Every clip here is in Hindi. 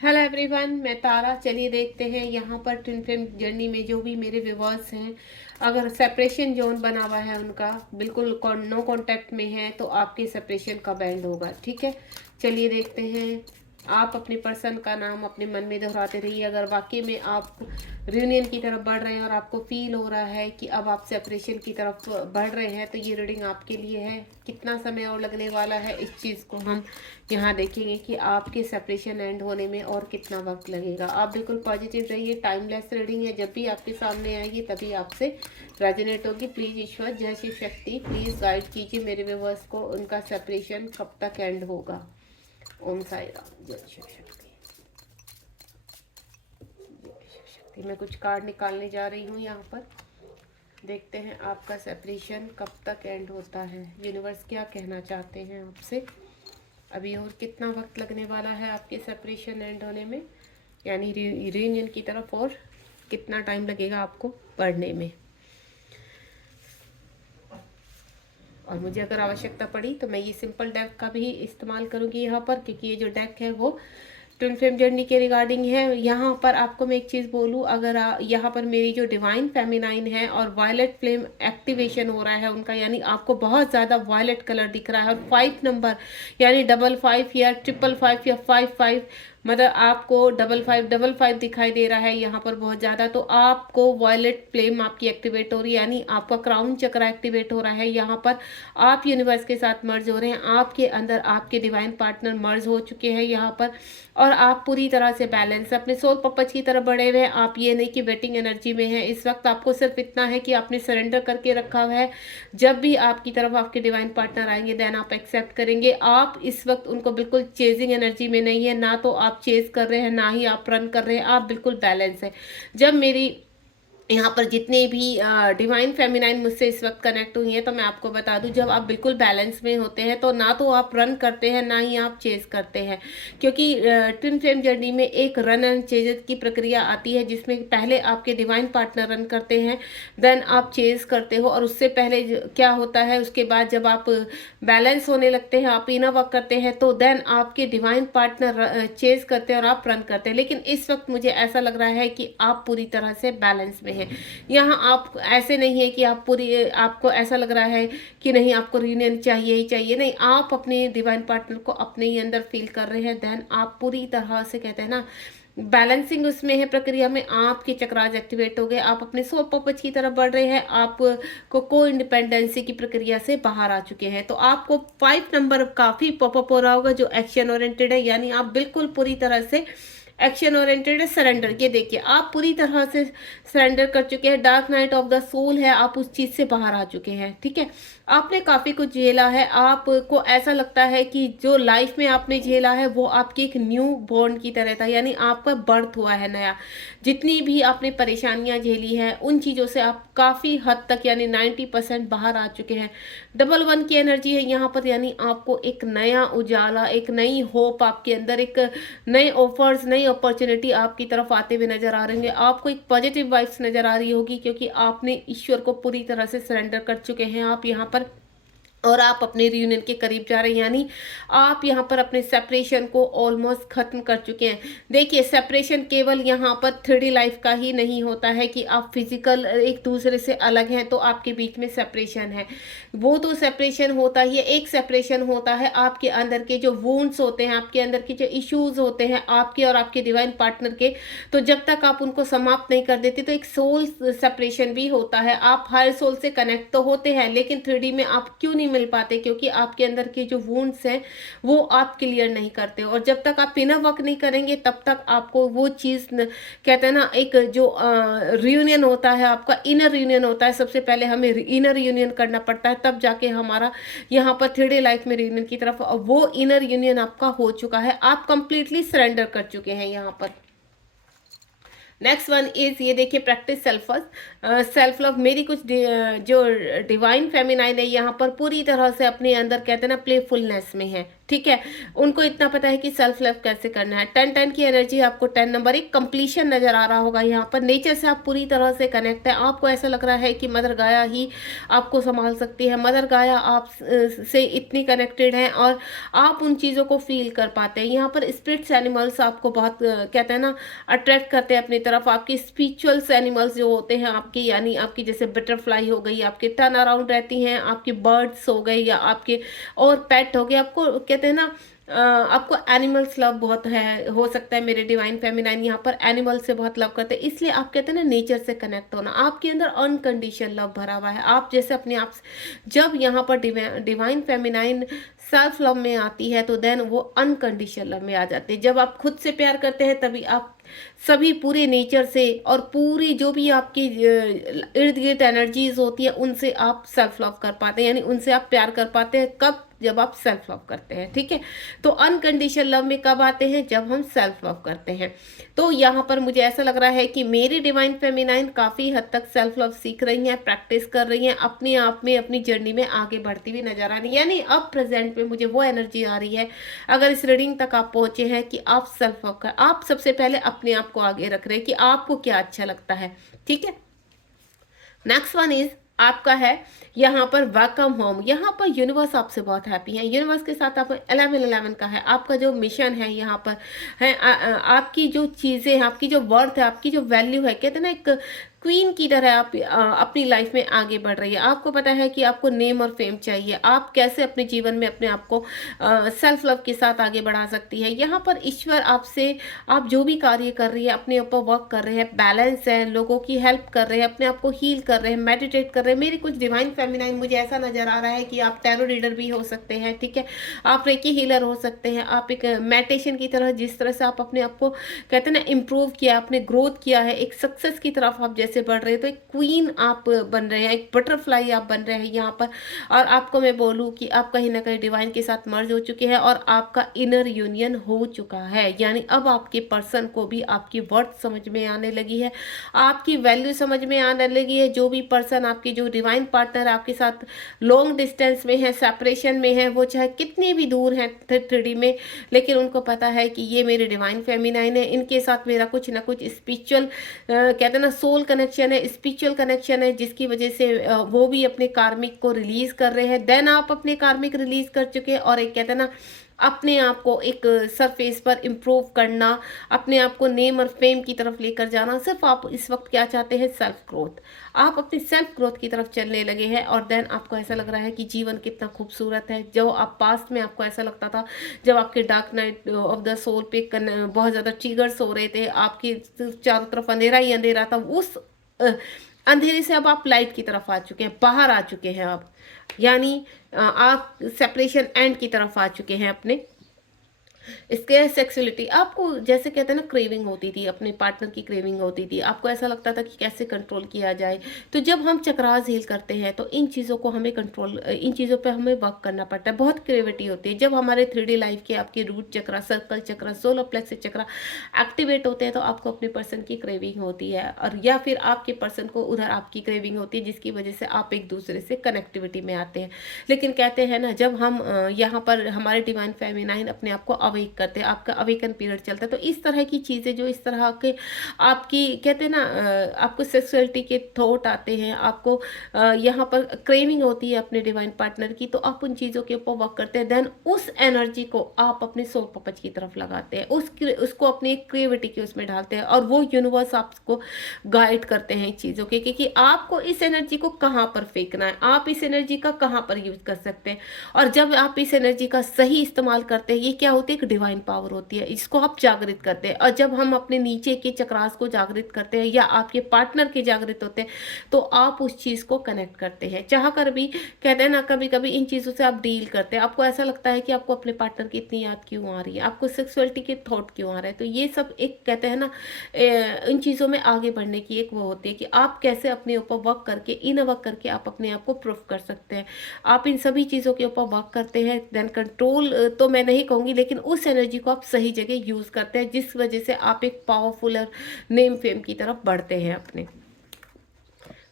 हेलो एवरीवन, मैं तारा। चलिए देखते हैं यहाँ पर ट्विन फ्लेम जर्नी में जो भी मेरे व्यूवर्स हैं, अगर सेपरेशन जोन बना हुआ है उनका बिल्कुल नो कांटेक्ट में है तो आपके सेपरेशन कब एंड होगा। ठीक है, चलिए देखते हैं। आप अपने पर्सन का नाम अपने मन में दोहराते रहिए। अगर वाकई में आप रियूनियन की तरफ बढ़ रहे हैं और आपको फील हो रहा है कि अब आप सेपरेशन की तरफ बढ़ रहे हैं तो ये रीडिंग आपके लिए है। कितना समय और लगने वाला है इस चीज़ को हम यहाँ देखेंगे कि आपके सेपरेशन एंड होने में और कितना वक्त लगेगा। आप बिल्कुल पॉजिटिव रहिए। टाइमलेस रीडिंग है, जब भी आपके सामने आएगी तभी आपसे रेजोनेट होगी। प्लीज़ ईश्वर जय शिव शक्ति प्लीज़ गाइड कीजिए मेरे व्यूवर्स को, उनका सेपरेशन कब तक एंड होगा। ओम साई राम, जय शिव शक्ति, जय शिव शक्ति। मैं कुछ कार्ड निकालने जा रही हूँ यहाँ पर। देखते हैं आपका सेपरेशन कब तक एंड होता है। यूनिवर्स क्या कहना चाहते हैं आपसे, अभी और कितना वक्त लगने वाला है आपके सेपरेशन एंड होने में, यानी रियूनियन की तरफ, और कितना टाइम लगेगा आपको पढ़ने में। और मुझे अगर आवश्यकता पड़ी तो मैं ये सिंपल डेक का भी इस्तेमाल करूँगी यहाँ पर, क्योंकि ये जो डेक है वो ट्विन फ्लेम जर्नी के रिगार्डिंग है। यहाँ पर आपको मैं एक चीज़ बोलूँ, अगर यहाँ पर मेरी जो डिवाइन फेमिनाइन है और वायलेट फ्लेम एक्टिवेशन हो रहा है उनका, यानी आपको बहुत ज़्यादा वायलेट कलर दिख रहा है, और 5 नंबर यानी 55 या 555 या 55, मतलब आपको 5555 दिखाई दे रहा है यहाँ पर बहुत ज़्यादा, तो आपको वायलेट फ्लेम आपकी एक्टिवेट हो रही है, यानी आपका क्राउन चक्र एक्टिवेट हो रहा है। यहाँ पर आप यूनिवर्स के साथ मर्ज हो रहे हैं, आपके अंदर आपके डिवाइन पार्टनर मर्ज हो चुके हैं यहाँ पर, और आप पूरी तरह से बैलेंस अपने सोल पर्पज की तरफ बढ़े हुए हैं। आप ये नहीं कि वेटिंग एनर्जी में है इस वक्त, आपको सिर्फ इतना है कि आपने सरेंडर करके रखा हुआ है। जब भी आपकी तरफ आपके डिवाइन पार्टनर आएंगे देन आप एक्सेप्ट करेंगे। आप इस वक्त उनको बिल्कुल चेजिंग एनर्जी में नहीं है, ना तो आप चेज कर रहे हैं ना ही आप रन कर रहे हैं, आप बिल्कुल बैलेंस है। जब मेरी यहाँ पर जितने भी डिवाइन फेमिनाइन मुझसे इस वक्त कनेक्ट हुई हैं तो मैं आपको बता दूं, जब आप बिल्कुल बैलेंस में होते हैं तो ना तो आप रन करते हैं ना ही आप चेज करते हैं, क्योंकि ट्विन फ्लेम जर्नी में एक रन एंड चेज की प्रक्रिया आती है जिसमें पहले आपके डिवाइन पार्टनर रन करते हैं, देन आप चेज करते हो, और उससे पहले क्या होता है, उसके बाद जब आप बैलेंस होने लगते हैं, आप इनर वर्क करते हैं, तो देन आपके डिवाइन पार्टनर चेज करते हैं और आप रन करते हैं। लेकिन इस वक्त मुझे ऐसा लग रहा है कि आप पूरी तरह से बैलेंस में हैं। यहाँ आप ऐसे नहीं है कि आप पूरी, आपको ऐसा लग रहा है कि नहीं आपको रियूनियन चाहिए ही चाहिए, नहीं, आप अपने डिवाइन पार्टनर को अपने ही अंदर फील कर रहे हैं, देन आप पूरी तरह से कहते हैं ना बैलेंसिंग उसमें है प्रक्रिया में, आपके चक्रास एक्टिवेट हो गए, आप अपने सोल पर्पज की तरफ बढ़ रहे हैं, आपको इंडिपेंडेंसी की प्रक्रिया से बाहर आ चुके हैं। तो आपको 5 नंबर काफी पॉपअप हो रहा होगा जो एक्शन ओरिएंटेड है, यानी आप बिल्कुल पूरी तरह से एक्शन ओरिएंटेड है। सरेंडर, ये देखिए आप पूरी तरह से सरेंडर कर चुके हैं। Dark night of the soul है, आप उस चीज से बाहर आ चुके हैं। ठीक है, आपने काफी कुछ झेला है, आपको ऐसा लगता है कि जो लाइफ में आपने झेला है वो आपकी एक न्यू बॉर्न की तरह था, यानी आपका बर्थ हुआ है नया। जितनी भी आपने परेशानियां झेली हैं उन चीजों से आप काफी हद तक यानी 90% बाहर आ चुके हैं। डबल 1 की एनर्जी है यहाँ पर, यानी आपको एक नया उजाला, एक नई होप आपके अंदर, एक नए ऑफर्स, नई अपॉर्चुनिटी आपकी तरफ आते हुए नजर आ रहे हैं। आपको एक पॉजिटिव वाइब्स नजर आ रही होगी, क्योंकि आपने ईश्वर को पूरी तरह से सरेंडर कर चुके हैं आप यहाँ पर, और आप अपने रियूनियन के करीब जा रहे हैं, यानी आप यहाँ पर अपने सेपरेशन को ऑलमोस्ट खत्म कर चुके हैं। देखिए सेपरेशन केवल यहाँ पर 3D लाइफ का ही नहीं होता है कि आप फिजिकल एक दूसरे से अलग हैं तो आपके बीच में सेपरेशन है, वो तो सेपरेशन होता ही है। एक सेपरेशन होता है आपके अंदर के जो वुंड्स होते हैं, आपके अंदर के जो इश्यूज होते हैं आपके और आपके डिवाइन पार्टनर के, तो जब तक आप उनको समाप्त नहीं कर देते तो एक सोल सेपरेशन भी होता है। आप हायर सोल से कनेक्ट तो होते हैं, लेकिन 3D में आप क्यों नहीं मिल पाते, क्योंकि आपके अंदर के जो वुंड्स हैं वो आप क्लियर नहीं करते, और जब तक आप इनर वर्क नहीं करेंगे तब तक आपको वो चीज कहते हैं ना, एक जो रियूनियन होता है आपका, इनर रियूनियन होता है, सबसे पहले हमें इनर रियूनियन करना पड़ता है, तब जाके हमारा यहाँ पर 3D लाइफ में रियूनियन की तरफ वो इनर यूनियन आपका हो चुका है, आप कंप्लीटली सरेंडर कर चुके हैं यहाँ पर। नेक्स्ट वन इज, ये देखिए, प्रैक्टिस सेल्फ लव। मेरी कुछ जो डिवाइन फेमिनाइन है यहाँ पर पूरी तरह से अपने अंदर कहते हैं ना प्लेफुलनेस में है। ठीक है, उनको इतना पता है कि सेल्फ लव कैसे करना है। 10-10 की एनर्जी आपको 10 नंबर एक कंप्लीशन नजर आ रहा होगा यहाँ पर। नेचर से आप पूरी तरह से कनेक्ट है, आपको ऐसा लग रहा है कि मदर गाया ही आपको संभाल सकती है, मदर गाया आप से इतनी कनेक्टेड है और आप उन चीज़ों को फील कर पाते हैं। यहाँ पर स्पिरिट्स एनिमल्स आपको बहुत कहते हैं ना अट्रैक्ट करते हैं अपनी तरफ। आपकी स्पिरिचुअल्स एनिमल्स जो होते हैं आपकी, यानी आपकी जैसे बटरफ्लाई हो गई, आपके टर्न अराउंड रहती हैं, आपकी बर्ड्स हो गई या आपके और पेट हो गए, आपको कहते हैं ना आपको एनिमल्स लव बहुत है, हो सकता है मेरे डिवाइन फेमिनाइन यहाँ पर एनिमल से बहुत लव करते हैं, इसलिए आप कहते हैं ना नेचर से कनेक्ट होना, आपके अंदर अनकंडीशन लव भरा हुआ है। आप जैसे अपने आप जब यहाँ पर डिवाइन फेमिनाइन सेल्फ लव में आती है तो देन वो अनकंडीशनल लव में आ जाती है। जब आप खुद से प्यार करते हैं तभी आप सभी पूरे नेचर से और पूरी जो भी आपकी इर्द गिर्द एनर्जीज होती है उनसे आप सेल्फ लव कर पाते हैं, यानी उनसे आप प्यार कर पाते हैं। कब? जब आप सेल्फ लव करते हैं, ठीक है। तो अनकंडीशनल लव में कब आते हैं? जब हम सेल्फ लव करते हैं। तो यहाँ पर मुझे ऐसा लग रहा है कि मेरी डिवाइन फेमिनाइन काफ़ी हद तक सेल्फ लव सीख रही हैं, प्रैक्टिस कर रही हैं, अपने आप में अपनी जर्नी में आगे बढ़ती हुई नजर आ रही है। यानी अब प्रेजेंट में मुझे वो एनर्जी आ रही है, अगर इस रीडिंग तक आप पहुंचे हैं कि आप सेल्फ लव कर, आप सबसे पहले अपने आप को आगे रख रहे हैं कि आपको क्या अच्छा लगता है, ठीक है। नेक्स्ट वन इज आपका है यहाँ पर वेलकम होम। यहाँ पर यूनिवर्स आपसे बहुत हैप्पी है, यूनिवर्स के साथ आप 11-11 का है, आपका जो मिशन है यहाँ पर है, आपकी जो चीज़ें हैं, आपकी जो वर्थ है, आपकी जो वैल्यू है, कहते हैं ना एक क्वीन की तरह आप अपनी लाइफ में आगे बढ़ रही है। आपको पता है कि आपको नेम और फेम चाहिए, आप कैसे अपने जीवन में अपने आप को सेल्फ लव के साथ आगे बढ़ा सकती है। यहाँ पर ईश्वर आपसे, आप जो भी कार्य कर रही है अपने ऊपर वर्क कर रहे हैं, बैलेंस है, लोगों की हेल्प कर रहे हैं, अपने आप को हील कर रहे हैं, मेडिटेट कर रहे हैं। मेरी कुछ डिवाइन फेमिनाइन मुझे ऐसा नजर आ रहा है कि आप टैरो रीडर भी हो सकते हैं, ठीक है, आप रेकी हीलर हो सकते हैं, आप एक मेडिटेशन की तरह जिस तरह से आप अपने आप को कहते हैं ना इम्प्रूव किया, आपने ग्रोथ किया है, एक सक्सेस की तरफ आप से बढ़ रहे हैं, तो एक क्वीन आप बन रहे हैं, एक बटरफ्लाई आप बन रहे हैं यहाँ पर। और आपको मैं बोलूँ कि आप कहीं ना कहीं डिवाइन के साथ मर्ज हो चुके हैं और आपका इनर यूनियन हो चुका है, यानी अब आपके पर्सन को भी आपकी वर्थ समझ में आने लगी है, आपकी वैल्यू समझ में आने लगी है। जो भी पर्सन आपकी, जो डिवाइन पार्टनर आपके साथ लॉन्ग डिस्टेंस में है, सेपरेशन में है, वो चाहे कितने भी दूर हैं 3D में, लेकिन उनको पता है कि ये मेरे डिवाइन फेमिनाइन है, इनके साथ मेरा कुछ ना कुछ स्पिरिचुअल कहते हैं ना सोल कनेक्शन है, स्पिरिचुअल कनेक्शन है, जिसकी वजह से वो भी अपने कार्मिक को रिलीज कर रहे हैं। देन आप अपने कार्मिक रिलीज कर चुके हैं और एक कहते हैं ना अपने आप को एक सरफेस पर इम्प्रूव करना, अपने आप को नेम और फेम की तरफ लेकर जाना। सिर्फ आप इस वक्त क्या चाहते हैं? Self growth. आप अपनी सेल्फ ग्रोथ की तरफ चलने लगे हैं और देन आपको ऐसा लग रहा है कि जीवन कितना खूबसूरत है। जो आप पास्ट में आपको ऐसा लगता था, जब आपके dark night of the soul पे बहुत ज़्यादा ट्रिगर्स हो रहे थे, आपके चारों तरफ अंधेरा ही अंधेरा था, उस अंधेरे से अब आप लाइट की तरफ आ चुके हैं, बाहर आ चुके हैं आप, यानी आप सेपरेशन एंड की तरफ आ चुके हैं अपने। इसके सेक्सुअलिटी आपको जैसे कहते हैं ना क्रेविंग होती थी, अपने पार्टनर की क्रेविंग होती थी, आपको ऐसा लगता था कि कैसे कंट्रोल किया जाए। तो जब हम चक्रास हील करते हैं तो इन चीज़ों को हमें कंट्रोल, इन चीज़ों पे हमें वर्क करना पड़ता है। बहुत क्रिएटिविटी होती है जब हमारे 3D लाइफ के आपके रूट चक्रा, सर्कल चक्रा, सोलर प्लेक्स चक्रा एक्टिवेट होते हैं, तो आपको अपने पर्सन की क्रेविंग होती है, और या फिर आपके पर्सन को उधर आपकी क्रेविंग होती है, जिसकी वजह से आप एक दूसरे से कनेक्टिविटी में आते हैं। लेकिन कहते हैं ना, जब हम यहाँ पर हमारे डिवाइन फेमिनाइन अपने आप को अवेक करते हैं, आपका अवेकन पीरियड चलता है, तो इस तरह की चीज़ें, जो इस तरह के आपकी कहते हैं ना आपको सेक्सुअलिटी के थॉट आते हैं, आपको यहाँ पर क्रेविंग होती है अपने डिवाइन पार्टनर की, तो आप उन चीज़ों के ऊपर वर्क करते हैं। देन उस एनर्जी को आप अपने सोल पर्पज की तरफ लगाते हैं, उसको अपनी क्रिएटिविटी के उसमें डालते हैं, और वो यूनिवर्स आपको गाइड करते हैं चीज़ों के कि आपको इस एनर्जी को कहाँ पर फेंकना है, आप इस एनर्जी का कहाँ पर यूज कर सकते हैं। और जब आप इस एनर्जी का सही इस्तेमाल करते हैं, ये क्या होती है? एक डिवाइन पावर होती है, इसको आप जागृत करते हैं। और जब हम अपने नीचे के चक्रास को जागृत करते हैं या आपके पार्टनर के जागृत होते हैं, तो आप उस चीज़ को कनेक्ट करते हैं। चाह कर भी कहते हैं ना, कभी कभी इन चीज़ों से आप डील करते हैं, आपको ऐसा लगता है कि आपको अपने पार्टनर की इतनी याद क्यों आ रही है, आपको सेक्सुअलिटी के थॉट क्यों आ रहे हैं। तो ये सब एक कहते हैं ना इन चीज़ों में आगे बढ़ने की एक वो होती है कि आप कैसे अपने ऊपर वर्क करके, इन वर्क करके आप अपने आप को प्रूफ कर सकते हैं। आप इन सभी चीज़ों के ऊपर वर्क करते हैं, देन कंट्रोल तो मैं नहीं कहूँगी, लेकिन उस एनर्जी को आप सही जगह यूज़ करते हैं, जिस वजह से आप एक पावरफुल और नेम फेम की तरफ बढ़ते हैं अपने।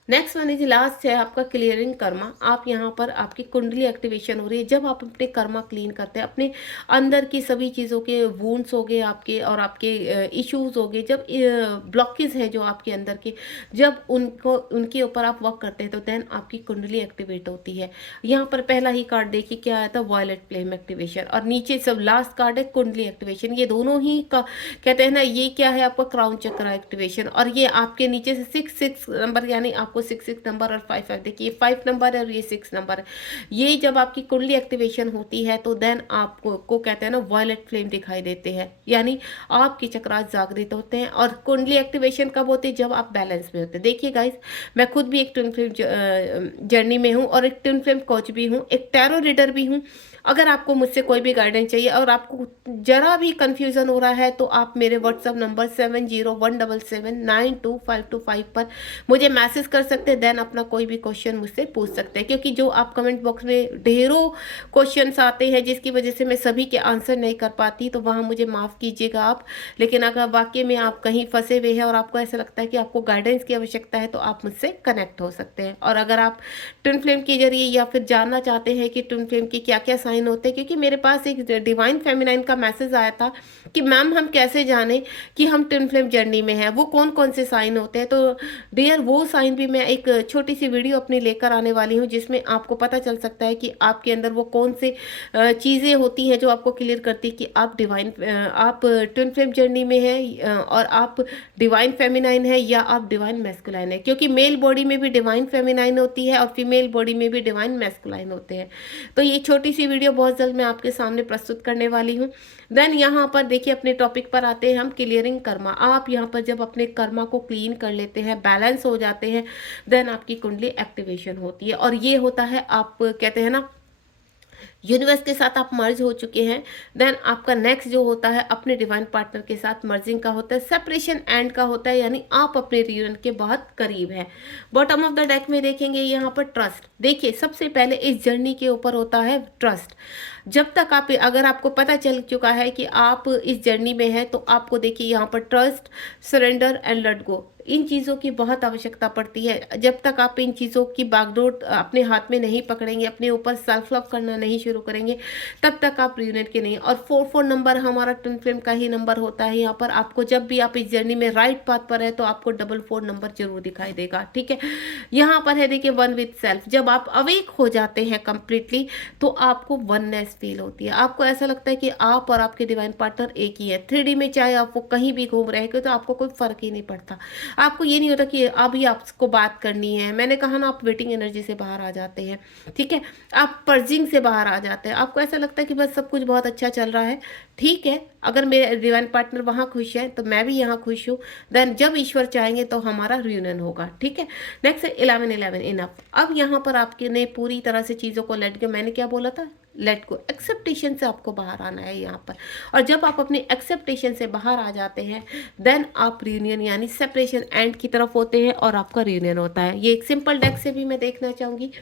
नेक्स्ट वन इज लास्ट है आपका क्लियरिंग कर्मा। आप यहाँ पर आपकी कुंडली एक्टिवेशन हो रही है। जब आप अपने कर्मा क्लीन करते हैं, अपने अंदर की सभी चीज़ों के वूंड्स हो गए आपके, और आपके इश्यूज हो गए, जब ब्लॉकेज है जो आपके अंदर के, जब उनको उनके ऊपर आप वर्क करते हैं तो देन आपकी कुंडली एक्टिवेट होती है। यहाँ पर पहला ही कार्ड देखिए क्या आया था, वॉयलेट फ्लेम एक्टिवेशन, और नीचे सब लास्ट कार्ड है कुंडली एक्टिवेशन। ये दोनों ही का कहते हैं ना, ये क्या है आपका क्राउन चक्र एक्टिवेशन, और ये आपके नीचे से 6 नंबर, यानी आपको 6 नंबर और 5 देखिए 5 नंबर है और ये 6 नंबर है। ये जब आपकी कुंडली एक्टिवेशन होती है तो देन आपको कहते हैं ना वॉयलेट फ्लेम दिखाई देते हैं, यानी आपके चक्रास जागृत होते हैं। और कुंडली एक्टिवेशन कब होती है, जब आप बैलेंस में होते हैं। देखिए गाइस, मैं खुद भी एक ट्विन फ्लेम जर्नी में हूँ, और एक ट्विन फ्लेम कोच भी हूँ, एक टैरो रीडर भी हूँ। अगर आपको मुझसे कोई भी गाइडेंस चाहिए और आपको जरा भी कंफ्यूजन हो रहा है तो आप मेरे व्हाट्सअप नंबर 7017792525 पर मुझे मैसेज कर सकते हैं। देन अपना कोई भी क्वेश्चन मुझसे पूछ सकते हैं, क्योंकि जो आप कमेंट बॉक्स में ढेरों क्वेश्चंस आते हैं जिसकी वजह से मैं सभी के आंसर नहीं कर पाती, तो वहाँ मुझे माफ़ कीजिएगा आप। लेकिन अगर वाकई में आप कहीं फंसे हुए हैं और आपको ऐसा लगता है कि आपको गाइडेंस की आवश्यकता है तो आप मुझसे कनेक्ट हो सकते हैं। और अगर आप ट्विन फ्लेम के जरिए या फिर जानना चाहते हैं कि ट्विन फ्लेम के क्या क्या साइन होते हैं, क्योंकि मेरे पास एक डिवाइन फेमिनाइन का मैसेज आया था कि मैम हम कैसे जाने कि हम ट्विन फ्लेम जर्नी में हैं, वो कौन कौन से साइन होते हैं। तो डियर, वो साइन भी मैं एक छोटी सी वीडियो अपनी लेकर आने वाली हूँ, जिसमें आपको पता चल सकता है कि आपके अंदर वो कौन से चीज़ें होती हैं जो आपको क्लियर करती है कि आप आप ट्विन फ्लेम जर्नी में हैं, और आप डिवाइन फेमिनाइन है या आप डिवाइन मैस्कुलाइन है, क्योंकि मेल बॉडी में भी डिवाइन फेमिनाइन होती है और फीमेल बॉडी में भी डिवाइन मैस्कुलाइन होते हैं। तो ये छोटी सी वीडियो बहुत जल्द मैं आपके सामने प्रस्तुत करने वाली हूँ। देन यहाँ पर देखिए अपने टॉपिक पर आते हैं हम, क्लियरिंग कर्मा। आप यहाँ पर जब अपने कर्मा को क्लीन कर लेते हैं, बैलेंस हो जाते हैं, देन आपकी कुंडली एक्टिवेशन होती है। और ये होता है, आप कहते हैं ना यूनिवर्स के साथ आप मर्ज हो चुके हैं। देन आपका नेक्स्ट जो होता है अपने डिवाइन पार्टनर के साथ मर्जिंग का होता है, सेपरेशन एंड का होता है, यानी आप अपने रियूनियन के बहुत करीब हैं। बॉटम ऑफ द डेक में देखेंगे यहाँ पर ट्रस्ट। देखिए सबसे पहले इस जर्नी के ऊपर होता है ट्रस्ट। जब तक आप, अगर आपको पता चल चुका है कि आप इस जर्नी में हैं, तो आपको देखिए यहाँ पर trust, surrender and let go, इन चीज़ों की बहुत आवश्यकता पड़ती है। जब तक आप इन चीज़ों की बागडोर अपने हाथ में नहीं पकड़ेंगे, अपने ऊपर सेल्फ लव करना नहीं शुरू करेंगे, तब तक आप रियूनियन के नहीं। और 4 नंबर हमारा ट्विन फ्लेम का ही नंबर होता है। यहाँ पर आपको जब भी आप इस जर्नी में राइट पाथ पर है तो आपको 4 नंबर जरूर दिखाई देगा, ठीक है। यहाँ पर है देखिए वन विथ सेल्फ। जब आप अवेक हो जाते हैं कंप्लीटली तो आपको वननेस फील होती है। आपको ऐसा लगता है कि आप और आपके डिवाइन पार्टनर एक ही है। 3D में चाहे आप वो कहीं भी घूम रहे हैं तो आपको कोई फर्क ही नहीं पड़ता। आपको ये नहीं होता कि अभी आपको बात करनी है। मैंने कहा ना, आप वेटिंग एनर्जी से बाहर आ जाते हैं, ठीक है। आप पर्जिंग से बाहर आ जाते हैं। आपको ऐसा लगता है कि बस सब कुछ बहुत अच्छा चल रहा है, ठीक है। अगर मेरे डिवाइन पार्टनर वहाँ खुश है तो मैं भी यहाँ खुश हूँ। देन जब ईश्वर चाहेंगे तो हमारा रियूनियन होगा, ठीक है। नेक्स्ट है 11 इनफ। अब यहाँ पर आपके ने पूरी तरह से चीज़ों को लेट गो, मैंने क्या बोला था, लेट गो, एक्सेप्टेशन से आपको बाहर आना है यहाँ पर। और जब आप अपनी एक्सेप्टेशन से बाहर आ जाते हैं देन आप रियूनियन यानी सेपरेशन एंड की तरफ होते हैं और आपका रियूनियन होता है। ये एक सिंपल डेक से भी मैं देखना चाहूँगी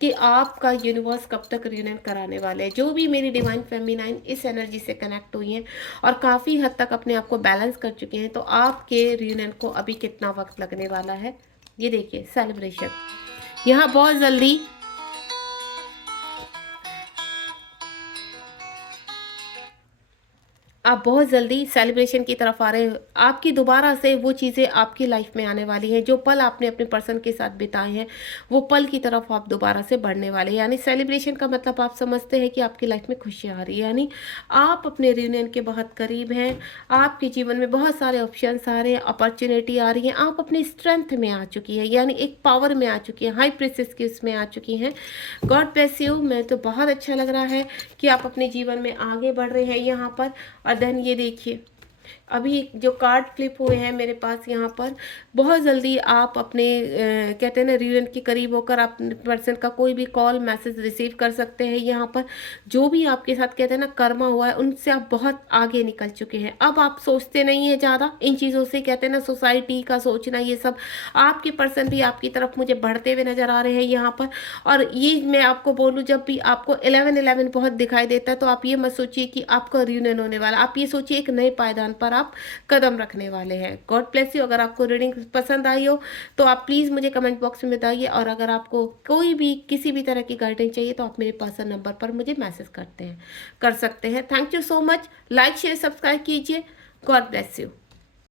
कि आपका यूनिवर्स कब तक रियूनियन कराने वाले हैं। जो भी मेरी डिवाइन फेमिनाइन इस एनर्जी से कनेक्ट हुई हैं और काफ़ी हद तक अपने आप को बैलेंस कर चुके हैं, तो आपके रियूनियन को अभी कितना वक्त लगने वाला है ये देखिए। सेलिब्रेशन यहाँ बहुत जल्दी आप बहुत जल्दी सेलिब्रेशन की तरफ आ रहे हो। आपकी दोबारा से वो चीज़ें आपकी लाइफ में आने वाली हैं, जो पल आपने अपने पर्सन के साथ बिताए हैं वो पल की तरफ आप दोबारा से बढ़ने वाले हैं। यानी सेलिब्रेशन का मतलब आप समझते हैं कि आपकी लाइफ में खुशियाँ आ रही है, यानी आप अपने रियूनियन के बहुत करीब हैं। आपके जीवन में बहुत सारे ऑप्शंस आ रहे हैं, अपॉर्चुनिटी आ रही है। आप अपनी स्ट्रेंथ में आ चुकी है, यानी एक पावर में आ चुकी है, हाई प्रिंसेस की उसमें आ चुकी हैं। God bless you. मैं तो बहुत अच्छा लग रहा है कि आप अपने जीवन में आगे बढ़ रहे हैं यहाँ पर। और देन ये देखिए अभी जो कार्ड फ्लिप हुए हैं मेरे पास यहाँ पर, बहुत जल्दी आप अपने कहते हैं ना रियूनियन के करीब होकर आप पर्सन का कोई भी कॉल मैसेज रिसीव कर सकते हैं। यहाँ पर जो भी आपके साथ कहते हैं ना कर्मा हुआ है उनसे आप बहुत आगे निकल चुके हैं। अब आप सोचते नहीं है ज़्यादा इन चीज़ों से, कहते हैं ना सोसाइटी का सोचना, ये सब आपके पर्सन भी आपकी तरफ मुझे बढ़ते हुए नज़र आ रहे हैं यहाँ पर। और ये मैं आपको बोलूँ, जब भी आपको 11 बहुत दिखाई देता है तो आप ये मत सोचिए कि आपका रियूनियन होने वाला, आप ये सोचिए एक नए पायदान पर आप कदम रखने वाले हैं। God bless you. अगर आपको रीडिंग पसंद आई हो तो आप प्लीज़ मुझे कमेंट बॉक्स में बताइए, और अगर आपको कोई भी किसी भी तरह की गाइडेंस चाहिए तो आप मेरे पर्सनल नंबर पर मुझे मैसेज कर सकते हैं। Thank you so much. Like share subscribe कीजिए। God bless you.